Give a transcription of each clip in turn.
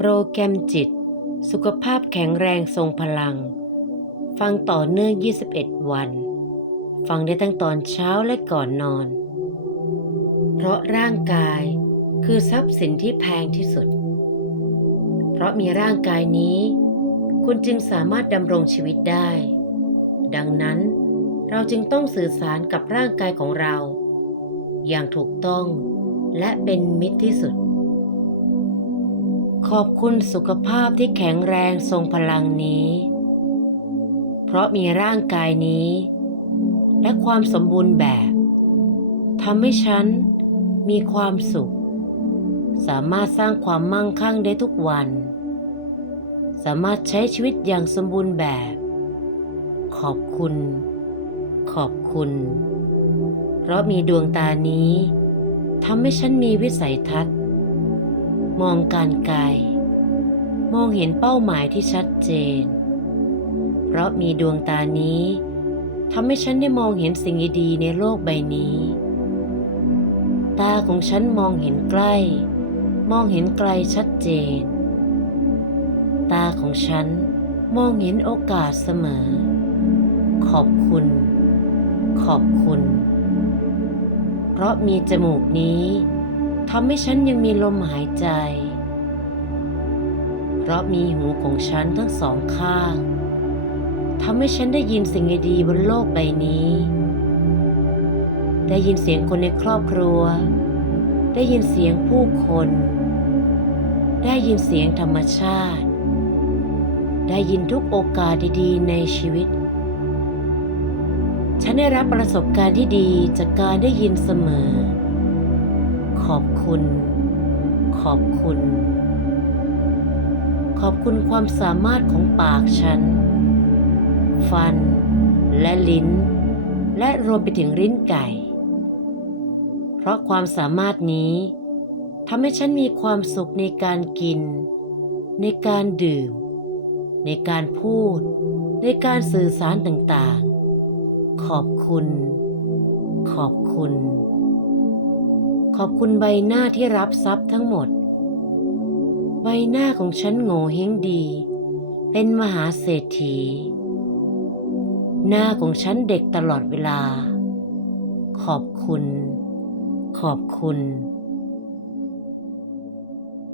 โปรแกรมจิต สุขภาพแข็งแรงทรงพลัง ฟังต่อเนื่อง 21 วัน ฟังได้ตั้งตอนเช้าและก่อนนอน เพราะร่างกายคือทรัพย์สินที่แพงที่สุด เพราะมีร่างกายนี้ คุณจึงสามารถดำรงชีวิตได้ ดังนั้นเราจึงต้องสื่อสารกับร่างกายของเรา อย่างถูกต้องและเป็นมิตรที่สุด ขอบคุณสุขภาพที่แข็งแรงทรงพลังนี้ เพราะมีร่างกายนี้ และความสมบูรณ์แบบทำให้ฉันมีความสุข สามารถสร้างความมั่งคั่งได้ทุกวัน สามารถใช้ชีวิตอย่างสมบูรณ์แบบ ขอบคุณ ขอบคุณ เพราะมีดวงตานี้ทำให้ฉันมีวิสัยทัศน์ มองการไกล มองเห็นเป้าหมายที่ชัดเจน เพราะมีดวงตานี้ทำให้ฉันได้มองเห็นสิ่งดีในโลกใบนี้ ตาของฉันมองเห็นใกล้ มองเห็นไกลชัดเจน ตาของฉันมองเห็นโอกาสเสมอ ขอบคุณ ขอบคุณ เพราะมีจมูกนี้ ทำให้ฉันยังมีลมหายใจ เพราะมีหูของฉันทั้งสองข้างทำให้ฉันได้ยินสิ่งดีๆบนโลกใบนี้ ได้ยินเสียงคนในครอบครัว ได้ยินเสียงผู้คน ได้ยินเสียงธรรมชาติ ได้ยินทุกโอกาสดีๆ ในชีวิต ฉันได้รับประสบการณ์ที่ดีจากการได้ยินเสมอ ขอบคุณ ขอบคุณ ขอบคุณความสามารถของปากฉัน ฟัน และลิ้น และรวมไปถึงลิ้นไก่ เพราะความสามารถนี้ทำให้ฉันมีความสุขในการกิน ในการดื่ม ในการพูด ในการสื่อสารต่างๆ ขอบคุณ ขอบคุณ ขอบคุณใบหน้าที่รับทรัพย์ทั้งหมด ใบหน้าของฉันโง่เฮงดี เป็นมหาเศรษฐี หน้าของฉันเด็กตลอดเวลา ขอบคุณ ขอบคุณ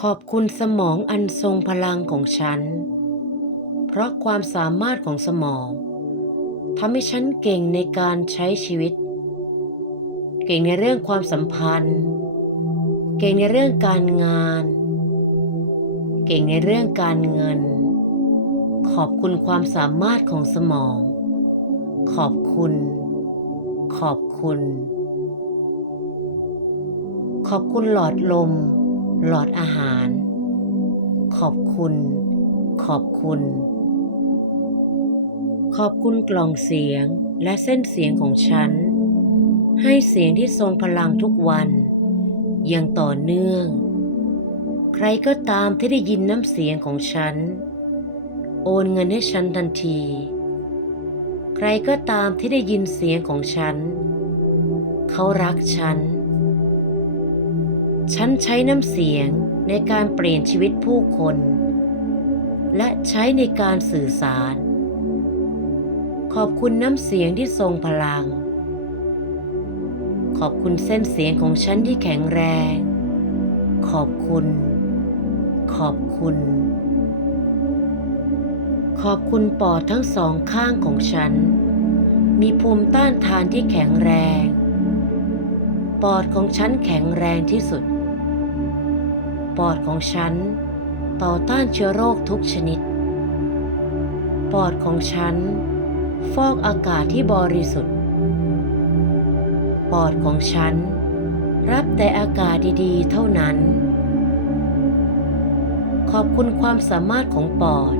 ขอบคุณสมองอันทรงพลังของฉัน เพราะความสามารถของสมองทำให้ฉันเก่งในการใช้ชีวิต เก่งในเรื่องความสัมพันธ์ เก่งในเรื่องการงาน เก่งในเรื่องการเงิน ขอบคุณความสามารถของสมอง ขอบคุณ ขอบคุณ ขอบคุณหลอดลม หลอดอาหาร ขอบคุณ ขอบคุณ ขอบคุณกล่องเสียงและเส้นเสียงของฉัน ให้เสียงที่ทรงพลังทุกวันอย่างต่อเนื่อง ใครก็ตามที่ได้ยินน้ำเสียงของฉัน โอนเงินให้ฉันทันที ใครก็ตามที่ได้ยินเสียงของฉัน เขารักฉัน ฉันใช้น้ำเสียงในการเปลี่ยนชีวิตผู้คน และใช้ในการสื่อสาร ขอบคุณน้ำเสียงที่ทรงพลัง ขอบคุณเส้นเสียงของฉันที่แข็งแรง ขอบคุณ ขอบคุณ ขอบคุณปอดทั้งสองข้างของฉัน มีภูมิต้านทานที่แข็งแรง ปอดของฉันแข็งแรงที่สุด ปอดของฉันต่อต้านเชื้อโรคทุกชนิด ปอดของฉัน ฟอกอากาศที่บริสุทธิ์ ปอดของฉัน รับแต่อากาศดีๆ เท่านั้น ขอบคุณความสามารถของปอด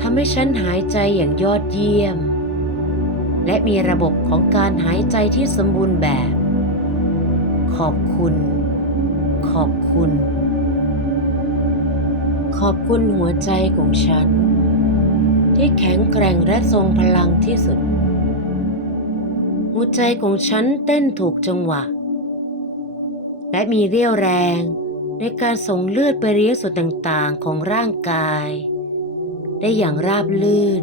ทำให้ฉันหายใจอย่างยอดเยี่ยม และมีระบบของการหายใจที่สมบูรณ์แบบ ขอบคุณ ขอบคุณ ขอบคุณหัวใจของฉัน ที่แข็งแกร่งและทรงพลังที่สุด หัวใจของฉันเต้นถูกจังหวะ และมีเรี่ยวแรงในการส่งเลือดไปเลี้ยงส่วนต่างๆของร่างกาย ได้อย่างราบลื่น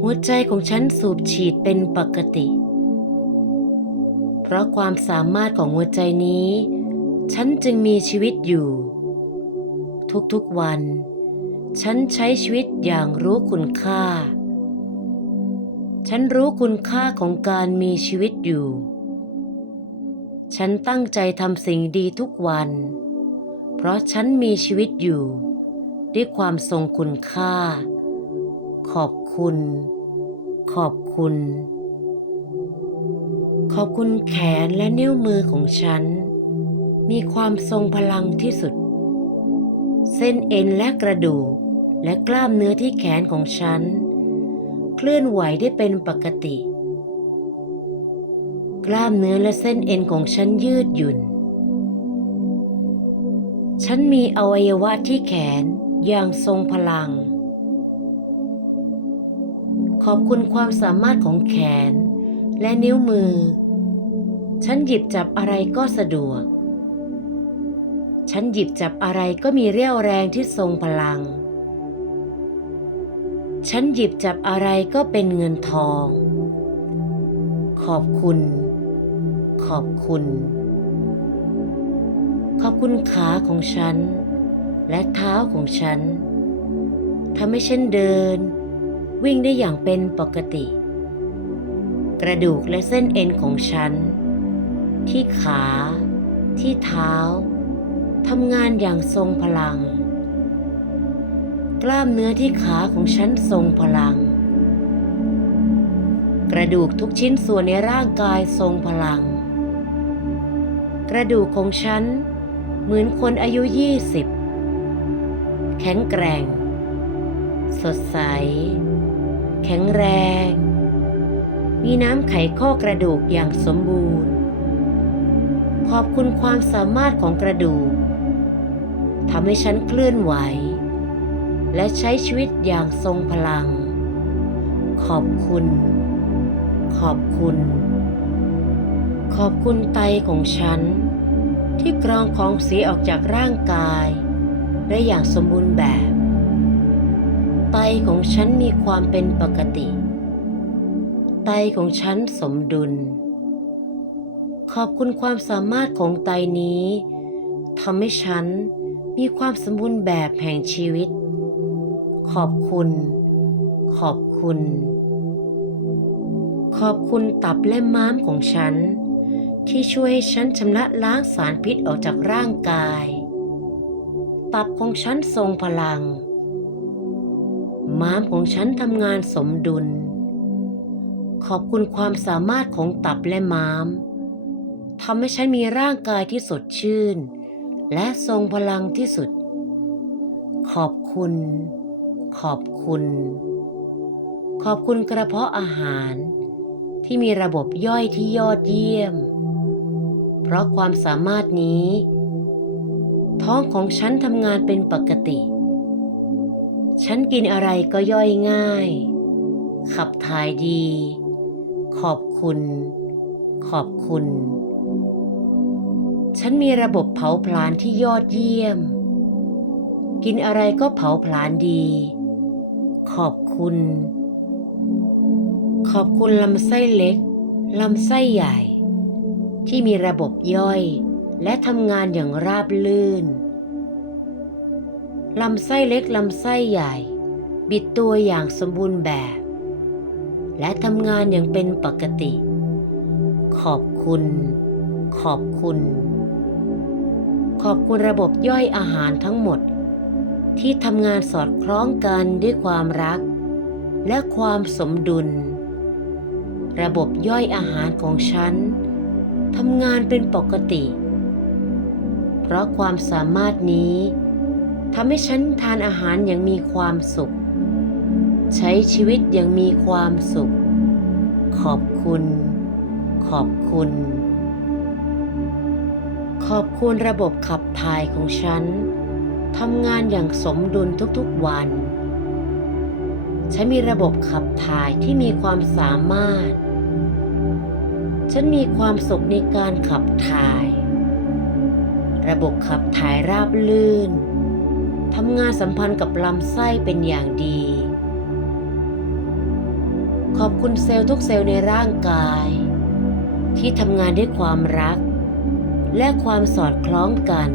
หัวใจของฉันสูบฉีดเป็นปกติ เพราะความสามารถของหัวใจนี้ ฉันจึงมีชีวิตอยู่ ทุกๆวัน ฉันใช้ชีวิตอย่างรู้คุณค่า ฉันรู้คุณค่าของการมีชีวิตอยู่ ฉันตั้งใจทำสิ่งดีทุกวัน เพราะฉันมีชีวิตอยู่ ด้วยความทรงคุณค่า ขอบคุณ ขอบคุณ ขอบคุณแขนและนิ้วมือของฉัน มีความทรงพลังที่สุด เส้นเอ็นและกระดูกและกล้ามเนื้อที่แขนของฉัน เคลื่อนไหวได้เป็นปกติ กล้ามเนื้อและเส้นเอ็นของฉันยืดหยุ่น ฉันมีอวัยวะที่แขนอย่างทรงพลัง ขอบคุณความสามารถของแขนและนิ้วมือ ฉันหยิบจับอะไรก็สะดวก ฉันหยิบจับอะไรก็มีเรี่ยวแรงที่ทรงพลัง ฉันหยิบจับอะไรก็เป็นเงินทอง ขอบคุณ ขอบคุณ ขอบคุณขาของฉัน และเท้าของฉันทำให้ฉันเดิน วิ่งได้อย่างเป็นปกติ กระดูกและเส้นเอ็นของฉัน ที่ขา ที่เท้าทำงานอย่างทรงพลัง กล้ามเนื้อที่ขาของฉันทรงพลัง กระดูกทุกชิ้นส่วนในร่างกายทรงพลัง กระดูกของฉันเหมือนคนอายุยี่สิบแข็งแกร่ง สดใส แข็งแรง มีน้ำไขข้อกระดูกอย่างสมบูรณ์ ขอบคุณความสามารถของกระดูกทำให้ฉันเคลื่อนไหว และใช้ชีวิตอย่างทรงพลัง ขอบคุณ ขอบคุณ ขอบคุณไตของฉัน ที่กรองของเสียออกจากร่างกาย ได้อย่างสมบูรณ์แบบ ไตของฉันมีความเป็นปกติ ไตของฉันสมดุล ขอบคุณความสามารถของไตนี้ทำให้ฉันมีความสมบูรณ์แบบแห่งชีวิต ขอบคุณ ขอบคุณ ขอบคุณตับและม้ามของฉัน ที่ช่วยให้ฉันชำระล้างสารพิษออกจากร่างกาย ตับของฉันทรงพลัง ม้ามของฉันทำงานสมดุล ขอบคุณความสามารถของตับและม้ามทำให้ฉันมีร่างกายที่สดชื่น และทรงพลังที่สุด ขอบคุณ ขอบคุณ ขอบคุณกระเพาะอาหารที่มีระบบย่อยที่ยอดเยี่ยม เพราะความสามารถนี้ ท้องของฉันทำงานเป็นปกติ ฉันกินอะไรก็ย่อยง่าย ขับถ่ายดี ขอบคุณ ขอบคุณ ฉันมีระบบเผาผลาญที่ยอดเยี่ยม กินอะไรก็เผาผลาญดี ขอบคุณ ขอบคุณลำไส้เล็ก ลำไส้ใหญ่ ที่มีระบบย่อย และทำงานอย่างราบลื่น ลำไส้เล็กลำไส้ใหญ่ บิดตัวอย่างสมบูรณ์แบบ และทำงานอย่างเป็นปกติ ขอบคุณ ขอบคุณขอบคุณระบบย่อยอาหารทั้งหมด ที่ทำงานสอดคล้องกันด้วยความรัก และความสมดุล ระบบย่อยอาหารของฉันทำงานเป็นปกติ เพราะความสามารถนี้ทำให้ฉันทานอาหารอย่างมีความสุข ใช้ชีวิตอย่างมีความสุข ขอบคุณ ขอบคุณ ขอบคุณระบบขับถ่ายของฉัน ทำงานอย่างสมดุลทุกๆวัน ฉันมีระบบขับถ่ายที่มีความสามารถ ฉันมีความสุขในการขับถ่าย ระบบขับถ่ายราบลื่น ทำงานสัมพันธ์กับลำไส้เป็นอย่างดี ขอบคุณเซลล์ทุกเซลล์ในร่างกาย ที่ทำงานด้วยความรัก และความสอดคล้องกัน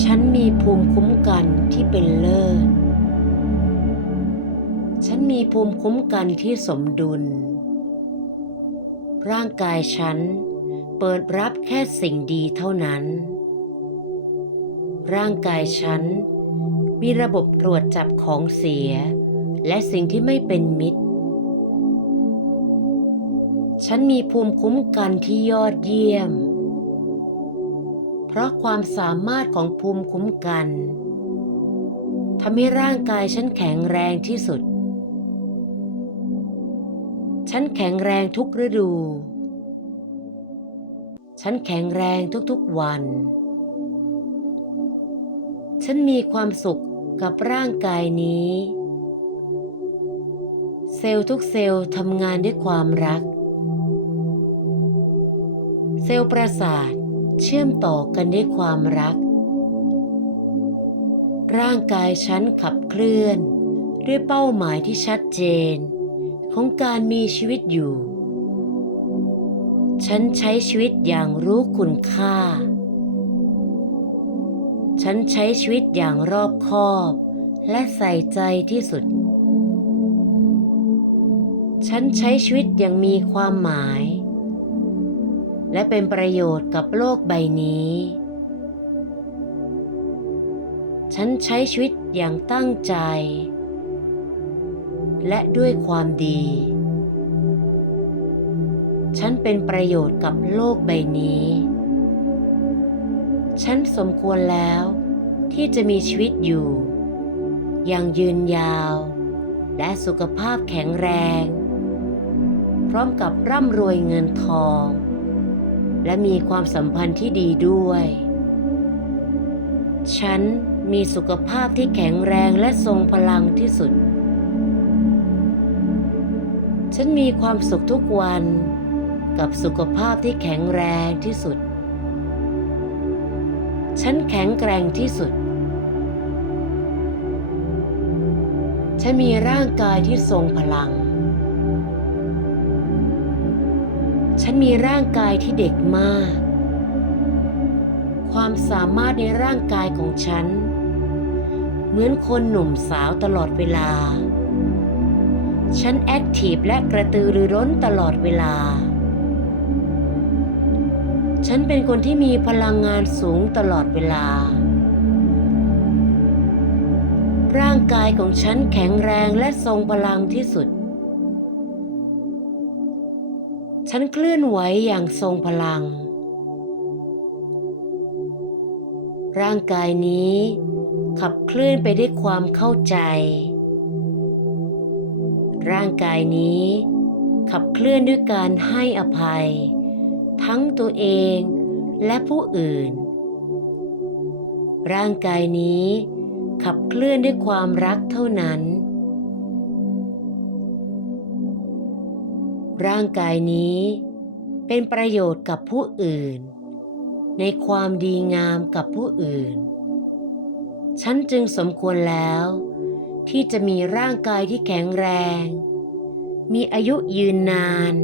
ฉันมีภูมิคุ้มกันที่เป็นเลิศ ฉันมีภูมิคุ้มกันที่สมดุล ร่างกายฉันเปิดรับแค่สิ่งดีเท่านั้น ร่างกายฉันมีระบบตรวจจับของเสีย และสิ่งที่ไม่เป็นมิตร ฉันมีภูมิคุ้มกันที่ยอดเยี่ยม เพราะความสามารถของภูมิคุ้มกันทำให้ร่างกายฉันแข็งแรงที่สุด ฉันแข็งแรงทุกฤดู ฉันแข็งแรงทุกๆวัน ฉันมีความสุขกับร่างกายนี้ เซลล์ทุกเซลล์ทำงานด้วยความรัก เซลล์ประสาท เชื่อมต่อกันด้วยความรัก ร่างกายฉันขับเคลื่อน ด้วยเป้าหมายที่ชัดเจน ของการมีชีวิตอยู่ ฉันใช้ชีวิตอย่างรู้คุณค่า ฉันใช้ชีวิตอย่างรอบคอบ และใส่ใจที่สุด ฉันใช้ชีวิตอย่างมีความหมาย และเป็นประโยชน์กับโลกใบนี้ ฉันใช้ชีวิตอย่างตั้งใจ และด้วยความดี ฉันเป็นประโยชน์กับโลกใบนี้ ฉันสมควรแล้วที่จะมีชีวิตอยู่ อย่างยืนยาว และสุขภาพแข็งแรง พร้อมกับร่ำรวยเงินทอง และมีความสัมพันธ์ที่ดีด้วย ฉันมีสุขภาพที่แข็งแรงและทรงพลังที่สุด ฉันมีความสุขทุกวันกับสุขภาพที่แข็งแรงที่สุด ฉันแข็งแกร่งที่สุด ฉันมีร่างกายที่ทรงพลัง ฉันมีร่างกายที่เด็กมาก ความสามารถในร่างกายของฉัน เหมือนคนหนุ่มสาวตลอดเวลา ฉันแอคทีฟและกระตือรือร้นตลอดเวลา ฉันเป็นคนที่มีพลังงานสูงตลอดเวลา ร่างกายของฉันแข็งแรงและทรงพลังที่สุด ฉันเคลื่อนไหวอย่างทรงพลัง ร่างกายนี้ขับเคลื่อนไปด้วยความเข้าใจ ร่างกายนี้ขับเคลื่อนด้วยการให้อภัย ทั้งตัวเองและผู้อื่น ร่างกายนี้ขับเคลื่อนด้วยความรักเท่านั้น ร่างกายนี้เป็นประโยชน์กับผู้อื่น ในความดีงามกับผู้อื่น ฉันจึงสมควรแล้ว ที่จะมีร่างกายที่แข็งแรง มีอายุยืนนาน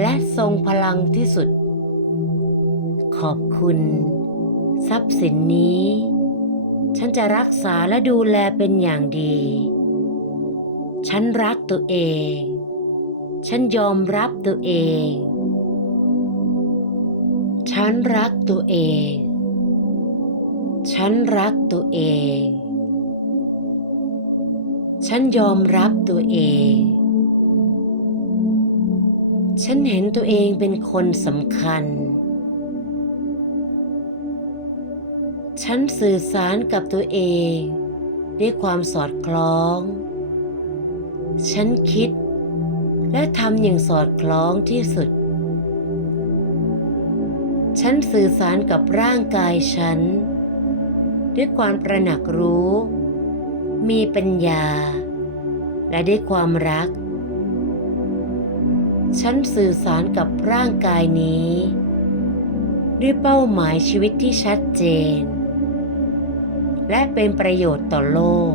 และทรงพลังที่สุด ขอบคุณ ทรัพย์สินนี้ ฉันจะรักษาและดูแลเป็นอย่างดี ฉันรักตัวเอง ฉันยอมรับตัวเอง ฉันรักตัวเอง ฉันรักตัวเอง ฉันยอมรับตัวเอง ฉันเห็นตัวเองเป็นคนสำคัญ ฉันสื่อสารกับตัวเอง ด้วยความสอดคล้อง ฉันคิด และทำอย่างสอดคล้องที่สุด ฉันสื่อสารกับร่างกายฉัน ด้วยความตระหนักรู้ มีปัญญา และด้วยความรัก ฉันสื่อสารกับร่างกายนี้ ด้วยเป้าหมายชีวิตที่ชัดเจน และเป็นประโยชน์ต่อโลก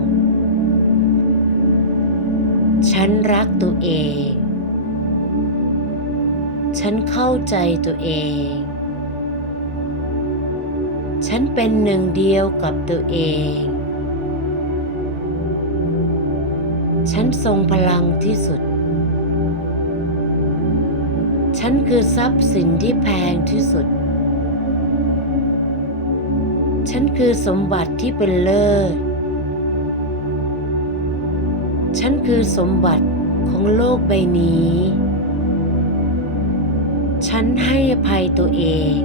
ฉันรักตัวเอง ฉันเข้าใจตัวเอง ฉันเป็นหนึ่งเดียวกับตัวเอง ฉันทรงพลังที่สุด ฉันคือทรัพย์สินที่แพงที่สุด ฉันคือสมบัติที่เป็นเลิศ ฉันคือสมบัติของโลกใบนี้ ฉันให้อภัยตัวเอง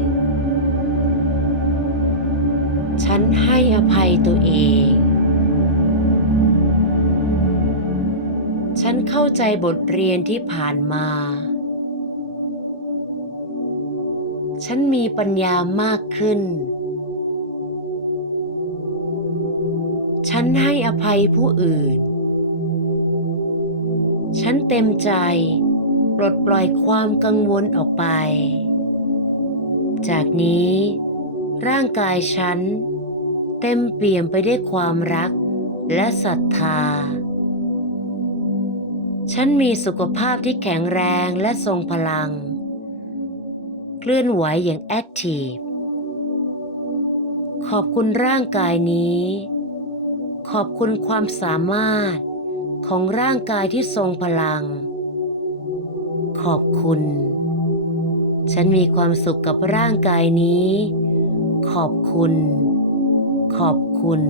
ฉันให้อภัยตัวเอง ฉันเข้าใจบทเรียนที่ผ่านมา ฉันมีปัญญามากขึ้น ฉันให้อภัยผู้อื่น ฉันเต็มใจ ปลดปล่อยความกังวลออกไป จากนี้ ร่างกายฉัน เต็มเปี่ยมไปด้วยความรักและศรัทธา ฉันมีสุขภาพที่แข็งแรงและทรงพลัง เคลื่อนไหวอย่างแอคทีฟ ขอบคุณร่างกายนี้ ขอบคุณความสามารถของร่างกายที่ทรงพลัง ขอบคุณ ฉันมีความสุขกับร่างกายนี้ ขอบคุณ ขอบคุณ